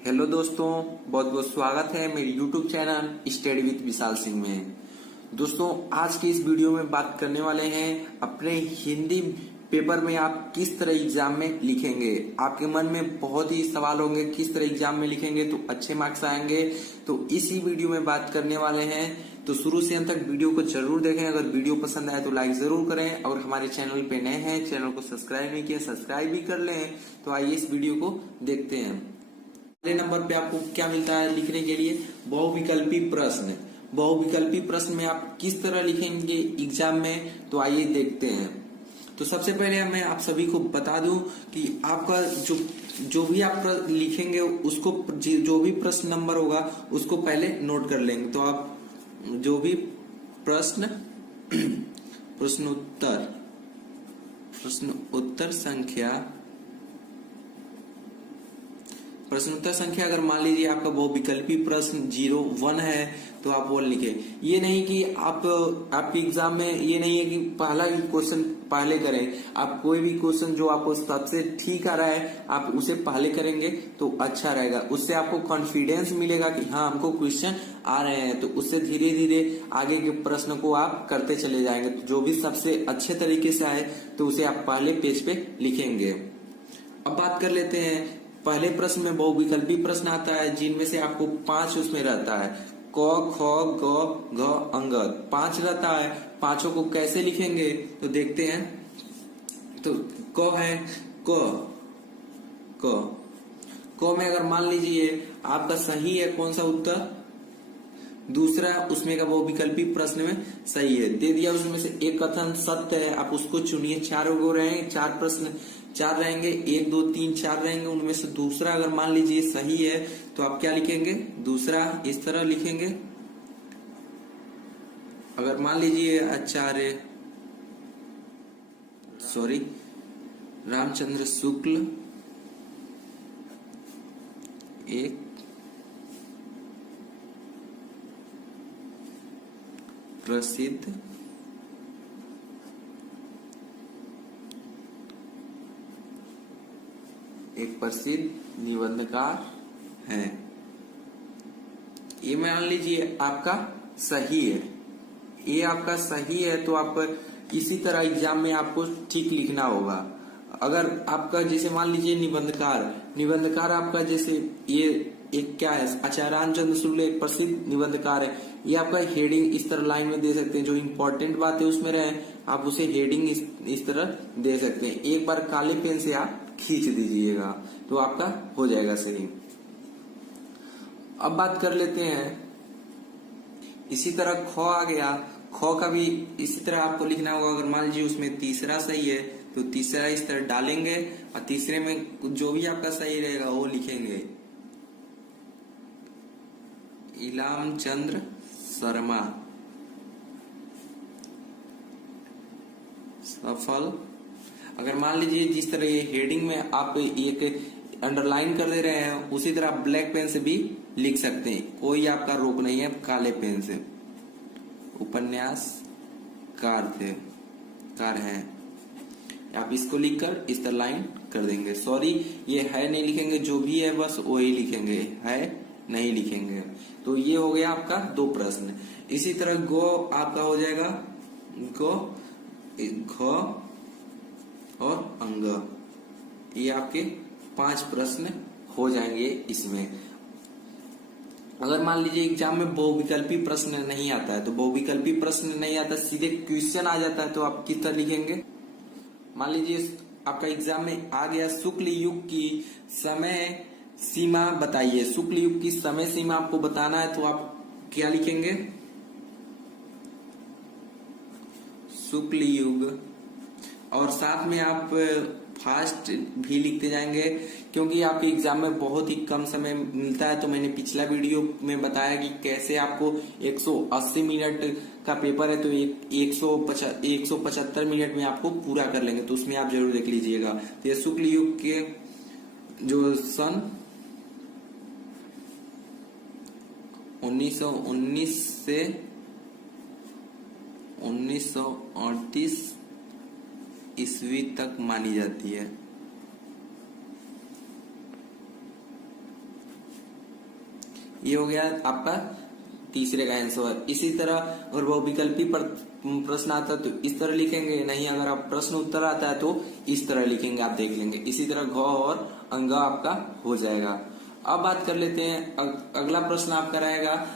Hello दोस्तों, बहुत बहुत स्वागत है मेरे YouTube channel study with Vishal Singh में। दोस्तों, आज के इस वीडियो में बात करने वाले हैं अपने हिंदी पेपर में आप किस तरह एग्जाम में लिखेंगे। आपके मन में बहुत ही सवाल होंगे, किस तरह एग्जाम में लिखेंगे तो अच्छे मार्क्स आएंगे। तो इसी वीडियो में बात करने वाले हैं, तो शुरू से अंत तक वीडियो को जरूर देखें। अगर वीडियो पसंद आए तो लाइक जरूर करें, और हमारे चैनल पे नए हैं, चैनल को सब्सक्राइब नहीं किया सब्सक्राइब भी कर लें। तो आइए इस वीडियो को देखते हैं। पहले नंबर पे आपको क्या मिलता है लिखने के लिए? बहुविकल्पी प्रश्न। बहुविकल्पी प्रश्न में आप किस तरह लिखेंगे एग्जाम में, तो आइए देखते हैं। तो सबसे पहले मैं आप सभी को बता दूं कि आपका जो भी आप लिखेंगे उसको जो भी प्रश्न नंबर होगा उसको पहले नोट कर लेंगे। तो आप जो भी प्रश्न प्रश्न उत्तर संख्या अगर मान लीजिए आपका बहुविकल्पी प्रश्न 01 है तो आप वो लिखे। ये नहीं कि आपके एग्जाम में ये नहीं है कि पहला ही क्वेश्चन पहले करें। आप कोई भी क्वेश्चन जो आपको सबसे ठीक आ रहा है आप उसे पहले करेंगे तो अच्छा रहेगा। उससे आपको कॉन्फिडेंस मिलेगा कि हाँ हमको क्वेश्चन आ रहे हैं, तो उससे धीरे धीरे आगे के प्रश्न को आप करते चले जाएंगे। तो जो भी सबसे अच्छे तरीके से आए तो उसे आप पहले पेज पे लिखेंगे। अब बात कर लेते हैं, पहले प्रश्न में बहुविकल्पी प्रश्न आता है जिनमें से आपको 5 उसमें रहता है। क, ख, ग, घ, अंग 5 रहता है। पांचों को कैसे लिखेंगे तो देखते हैं। तो क है, क में अगर मान लीजिए आपका सही है कौन सा उत्तर, दूसरा उसमें का बहुविकल्पी प्रश्न में सही है दे दिया। उसमें से एक कथन सत्य है, आप उसको चुनिए। 4 गो रहे, 4 प्रश्न 4 रहेंगे, 1 2 3 4 रहेंगे। उनमें से दूसरा अगर मान लीजिए सही है तो आप क्या लिखेंगे? दूसरा इस तरह लिखेंगे। अगर मान लीजिए रामचंद्र शुक्ल एक प्रसिद्ध निबंधकार है, ये मान लीजिए आपका सही है। ये आपका सही है तो आप इसी तरह एग्जाम में आपको ठीक लिखना होगा। अगर आपका जैसे मान लीजिए निबंधकार आपका जैसे ये एक क्या है, आचार्य रामचंद्र शुक्ल एक प्रसिद्ध निबंधकार है, ये आपका हेडिंग इस तरह लाइन में दे सकते हैं। जो इम्पोर्टेंट बात है उसमें रहे आप उसे हेडिंग इस तरह दे सकते हैं। एक बार काले पेन से आप खींच दीजिएगा तो आपका हो जाएगा सही। अब बात कर लेते हैं, इसी तरह ख आ गया। ख का भी इसी तरह आपको लिखना होगा। अगर मान लीजिए उसमें तीसरा सही है तो तीसरा इस तरह डालेंगे और तीसरे में जो भी आपका सही रहेगा वो लिखेंगे। इलाम चंद्र शर्मा सफल। अगर मान लीजिए जिस तरह ये हेडिंग में आप एक अंडरलाइन कर दे रहे हैं उसी तरह आप ब्लैक पेन से भी लिख सकते हैं, कोई आपका रोक नहीं है। काले पेन से उपन्यास कार है, आप इसको लिखकर इस तरह लाइन कर देंगे। सॉरी ये है नहीं लिखेंगे, जो भी है बस वही लिखेंगे, है नहीं लिखेंगे। तो ये हो गया आपका 2 प्रश्न। इसी तरह गो आपका हो जाएगा घ और अंग। ये आपके 5 प्रश्न हो जाएंगे इसमें। अगर मान लीजिए एग्जाम में बहुविकल्पी प्रश्न नहीं आता है, तो बहुविकल्पी प्रश्न नहीं आता सीधे क्वेश्चन आ जाता है तो आप किस तरह लिखेंगे? मान लीजिए आपका एग्जाम में आ गया शुक्ल युग की समय सीमा बताइए। शुक्ल युग की समय सीमा आपको बताना है तो आप क्या लिखेंगे? शुक्ल युग, और साथ में आप फास्ट भी लिखते जाएंगे क्योंकि आपके एग्जाम में बहुत ही कम समय मिलता है। तो मैंने पिछला वीडियो में बताया कि कैसे आपको 180 मिनट का पेपर है तो 175 मिनट में आपको पूरा कर लेंगे, तो उसमें आप जरूर देख लीजिएगा। तो ये शुक्ल युग के जो सन 1919 से 1938 ईस्वी तक मानी जाती है। ये हो गया आपका तीसरे का आंसर। इसी तरह अगर बहुविकल्पी प्रश्न आता है तो इस तरह लिखेंगे, नहीं अगर आप प्रश्न उत्तर आता है तो इस तरह लिखेंगे, आप देख लेंगे। इसी तरह घ और अंग आपका हो जाएगा। अब बात कर लेते हैं अगला प्रश्न आपका रहेगा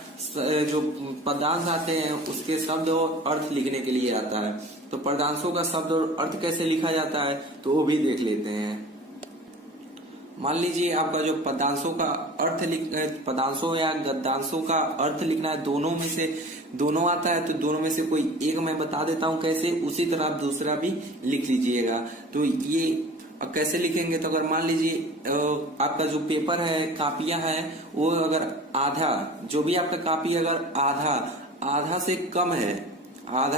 जो पदांश आते हैं उसके शब्द और अर्थ लिखने के लिए आता है। तो पदांशों का शब्द और अर्थ कैसे लिखा जाता है तो वो भी देख लेते हैं। मान लीजिए आपका जो पदांशों का पदांशों या गद्यांशों का अर्थ लिखना है, दोनों में से दोनों आता है तो दोनों में से कोई एक मैं बता देता हूं कैसे, उसी तरह आप दूसरा भी लिख लीजिएगा। तो ये कैसे लिखेंगे, तो अगर मान लीजिए आपका जो पेपर है, कापियां है, वो अगर आधा, जो भी आपका कापी अगर आधा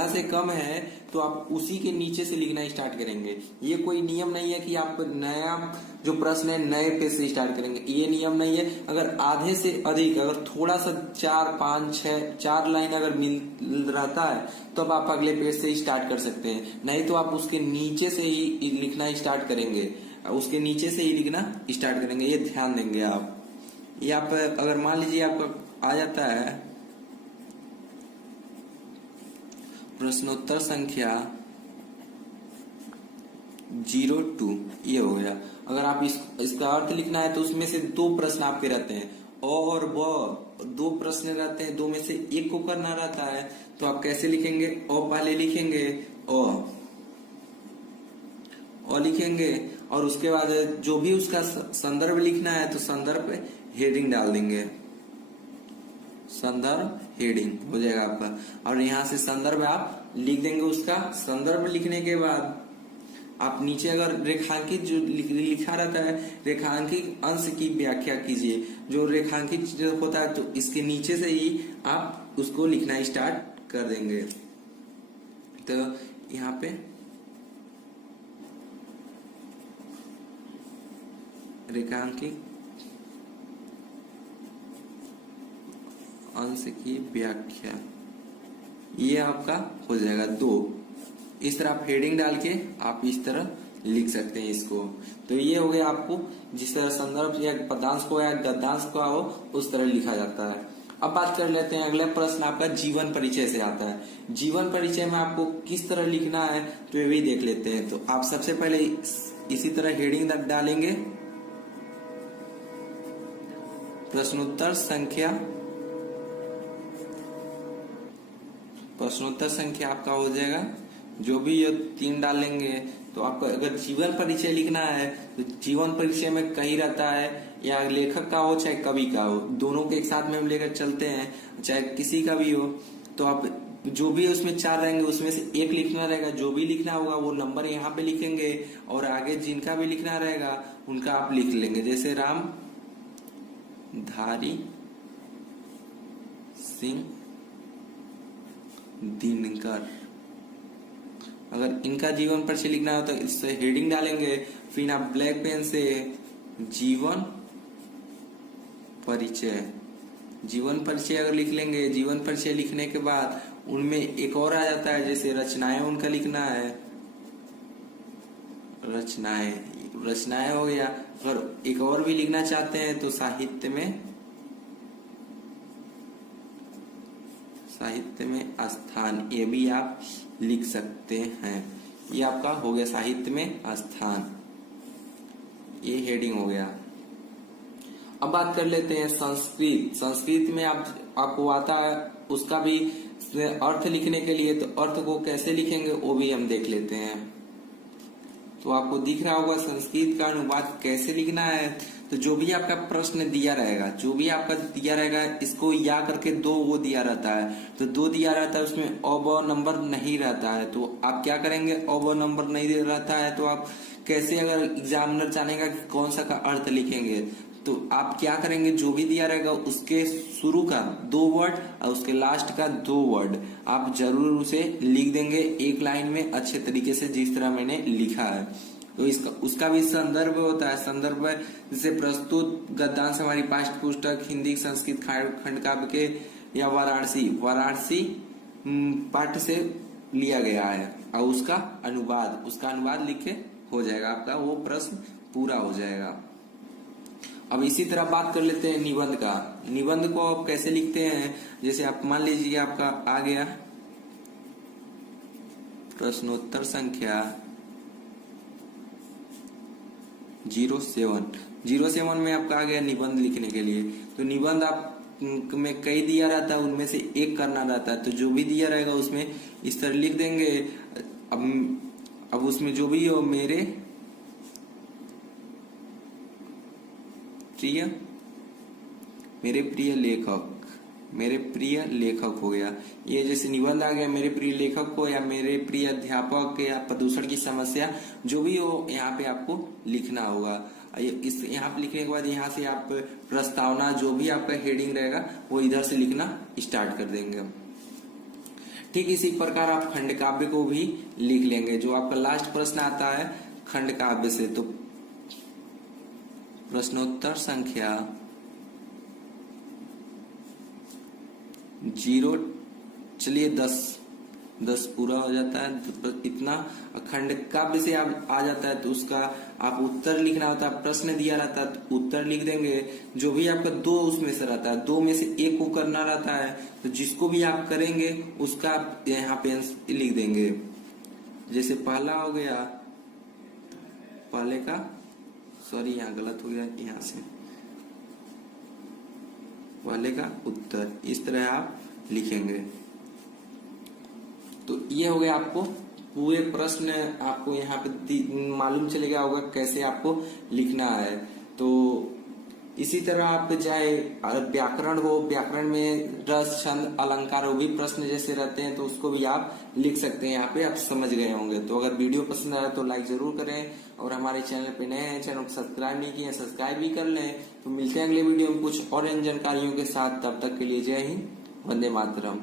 से कम है तो आप उसी के नीचे से लिखना स्टार्ट करेंगे। ये कोई नियम नहीं है कि आप नया जो प्रश्न है नए पेज से स्टार्ट करेंगे, ये नियम नहीं है। अगर आधे से अधिक, अगर थोड़ा सा 4, 5, 6, 4 लाइन अगर मिल रहता है तो अब आप अगले पेज से स्टार्ट कर सकते हैं, नहीं तो आप उसके नीचे से ही लिखना स्टार्ट करेंगे, उसके नीचे से ही लिखना स्टार्ट करेंगे। ये ध्यान देंगे आप। ये आप अगर मान लीजिए आपका आ जाता है प्रश्नोत्तर संख्या 02, ये हो गया। अगर आप इसका अर्थ लिखना है तो उसमें से 2 प्रश्न आपके रहते हैं, अ और ब, 2 प्रश्न रहते हैं, 2 में से एक को करना रहता है। तो आप कैसे लिखेंगे, अ पहले लिखेंगे, अ लिखेंगे और उसके बाद जो भी उसका संदर्भ लिखना है तो संदर्भ पे हेडिंग डाल देंगे, संदर्भ हेडिंग हो जाएगा आपका। और यहाँ से संदर्भ आप लिख देंगे। उसका संदर्भ लिखने के बाद आप नीचे अगर रेखांकित जो लिखा रहता है, रेखांकित अंश की व्याख्या कीजिए। जो रेखांकित जो होता है तो इसके नीचे से ही आप उसको लिखना स्टार्ट कर देंगे। तो यहाँ पे रेखांकित अंश की व्याख्या, ये आपका हो जाएगा 2। इस तरह आप हेडिंग डाल के आप इस तरह लिख सकते हैं इसको। तो ये हो गया आपको जिस तरह संदर्भ या पदांश को या गद्यांश को हो उस तरह लिखा जाता है। अब बात कर लेते हैं अगला प्रश्न आपका जीवन परिचय से आता है। जीवन परिचय में आपको किस तरह लिखना है तो ये भी देख लेते हैं। तो आप सबसे पहले इसी तरह हेडिंग डालेंगे, प्रश्नोत्तर संख्या आपका हो जाएगा। जो भी ये 3 डालेंगे तो आपको अगर जीवन परिचय लिखना है तो जीवन परिचय में कहीं रहता है, या लेखक का हो चाहे कवि का हो, दोनों के एक साथ में हम लेकर चलते हैं, चाहे किसी का भी हो। तो आप जो भी उसमें 4 रहेंगे उसमें से एक लिखना रहेगा। जो भी लिखना होगा वो नंबर यहाँ पे लिखेंगे और आगे जिनका भी लिखना रहेगा उनका आप लिख लेंगे। जैसे राम धारी सिंह दिनकर, अगर इनका जीवन परिचय लिखना हो तो इससे हेडिंग डालेंगे, फिर आप ब्लैक पेन से जीवन परिचय अगर लिख लेंगे। जीवन परिचय लिखने के बाद उनमें एक और आ जाता है, जैसे रचनाएं उनका लिखना है, रचनाएं हो गया। अगर एक और भी लिखना चाहते हैं तो साहित्य में स्थान, ये भी आप लिख सकते हैं। ये आपका हो गया साहित्य में स्थान, ये हेडिंग हो गया। अब बात कर लेते हैं संस्कृत में आपको आता है उसका भी अर्थ लिखने के लिए। तो अर्थ को कैसे लिखेंगे वो भी हम देख लेते हैं। तो आपको दिख रहा होगा संस्कृत का अनुवाद कैसे लिखना है। तो जो भी आपका प्रश्न दिया रहेगा, इसको या करके 2 वो दिया रहता है। तो 2 दिया रहता है, उसमें अ ब नंबर नहीं रहता है। तो आप क्या करेंगे, अ ब नंबर नहीं रहता है तो आप कैसे, अगर एग्जामिनर जानेगा कि कौन सा का अर्थ लिखेंगे, तो आप क्या करेंगे, जो भी दिया रहेगा उसके शुरू का 2 वर्ड और उसके लास्ट का 2 वर्ड आप जरूर उसे लिख देंगे एक लाइन में अच्छे तरीके से, जिस तरह मैंने लिखा है। तो उसका भी संदर्भ होता है। संदर्भ जैसे प्रस्तुत गद्यांश हमारी पाठ्य पुस्तक हिंदी संस्कृत खंड काव्य के या वाराणसी पाठ्य से लिया गया है, और उसका अनुवाद लिखे हो जाएगा, आपका वो प्रश्न पूरा हो जाएगा। अब इसी तरह बात कर लेते हैं निबंध का। निबंध को आप कैसे लिखते हैं, जैसे आप मान लीजिए आपका आ गया प्रश्नोत्तर संख्या 07 में आपका आ गया निबंध लिखने के लिए। तो निबंध आप में कई दिया रहता है, उनमें से एक करना रहता है, तो जो भी दिया रहेगा उसमें इस तरह लिख देंगे। अब उसमें जो भी हो मेरे प्रिय लेखक हो गया। ये जैसे निबंध आ गया मेरे प्रिय लेखक को, या मेरे प्रिय अध्यापक, या प्रदूषण की समस्या, जो भी हो यहाँ पे आपको लिखना होगा। इस यहाँ पे लिखने के बाद यहाँ से आप प्रस्तावना, जो भी आपका हेडिंग रहेगा वो इधर से लिखना स्टार्ट कर देंगे। ठीक इसी प्रकार आप खंड काव्य को भी लिख लेंगे। जो आपका लास्ट प्रश्न आता है खंड काव्य से, तो प्रश्नोत्तर संख्या 10 पूरा हो जाता है, तो इतना खंड काव्य से आप आ जाता है, तो उसका आप उत्तर लिखना होता है। प्रश्न दिया रहता है तो उत्तर लिख देंगे। जो भी आपका 2 उसमें से रहता है, 2 में से 1 को करना रहता है, तो जिसको भी आप करेंगे उसका आप यहाँ पे लिख देंगे। जैसे पहला हो गया, पहले का यहाँ गलत हो गया, यहाँ से पहले का उत्तर, इस तरह आप लिखेंगे। तो ये हो गया आपको पूरे प्रश्न, आपको यहाँ पे मालूम चले गया होगा कैसे आपको लिखना है। तो इसी तरह आप चाहे व्याकरण हो, व्याकरण में रस, छंद, अलंकार, वो भी प्रश्न जैसे रहते हैं, तो उसको भी आप लिख सकते हैं। यहाँ पे आप समझ गए होंगे। तो अगर वीडियो पसंद आया तो लाइक जरूर करें, और हमारे चैनल पे नए हैं, चैनल को सब्सक्राइब नहीं किए सब्सक्राइब भी कर लें। तो मिलते हैं अगले वीडियो में कुछ और जानकारियों के साथ। तब तक के लिए जय हिंद, वंदे मातरम।